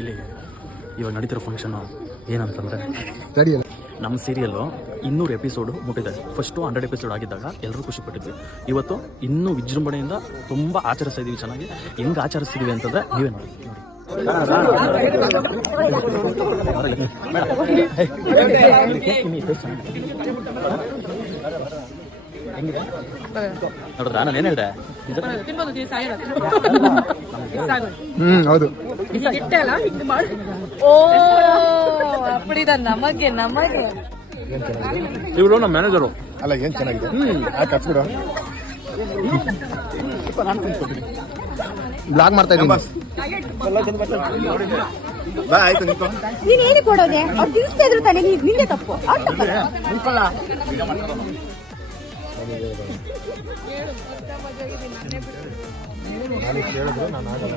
ಇಲ್ಲಿ ಇವಾಗ ನಡೀತಿರೋ ಫಂಕ್ಷನು ಏನಂತಂದರೆ ನಮ್ಮ ಸೀರಿಯಲ್ಲು ಇನ್ನೂರು ಎಪಿಸೋಡು ಮುಟ್ಟಿದೆ. ಫಸ್ಟು ಹಂಡ್ರೆಡ್ ಎಪಿಸೋಡ್ ಆಗಿದ್ದಾಗ ಎಲ್ಲರೂ ಖುಷಿ ಪಟ್ಟಿದ್ವಿ. ಇವತ್ತು ಇನ್ನೂ ವಿಜೃಂಭಣೆಯಿಂದ ತುಂಬ ಆಚರಿಸ್ತಾ ಇದ್ದೀವಿ ಚೆನ್ನಾಗಿ. ಹೆಂಗೆ ಆಚರಿಸ್ತಿದೀವಿ ಅಂತಂದ್ರೆ ನೀವೇ ನೋಡಿ. ನೋಡಿದ್ರ? ನಾನು ಏನು ಹೇಳಿದೆ? ಹ್ಞೂ ಹೌದು. ಇವರು ನಮ್ಮ ಮ್ಯಾನೇಜರು ಅಲ್ಲ ಏನ್ ಚೆನ್ನಾಗಿದೆ? ಯಾಕೆ ಹಚ್ಬಿಡು? ಬ್ಲಾಗ್ ಮಾಡ್ತಾ ಇದ್ದೀನಿ. ನೀನ್ ಏನು ಕೊಡೋದೆ? ಅವ್ರು ತಿನ್ಸ್ತಾ ಇದ್ರು ತಾನೆ ನೀನ್ ನಿಂದೆ ತಪ್ಪು. ಅವ್ರ್ ತಪ್ಪಲ್ಲ. ಅಲ್ಲಿ ಕೇಳಿದ್ರೆ ನಾನು ಆಗಲ್ಲ.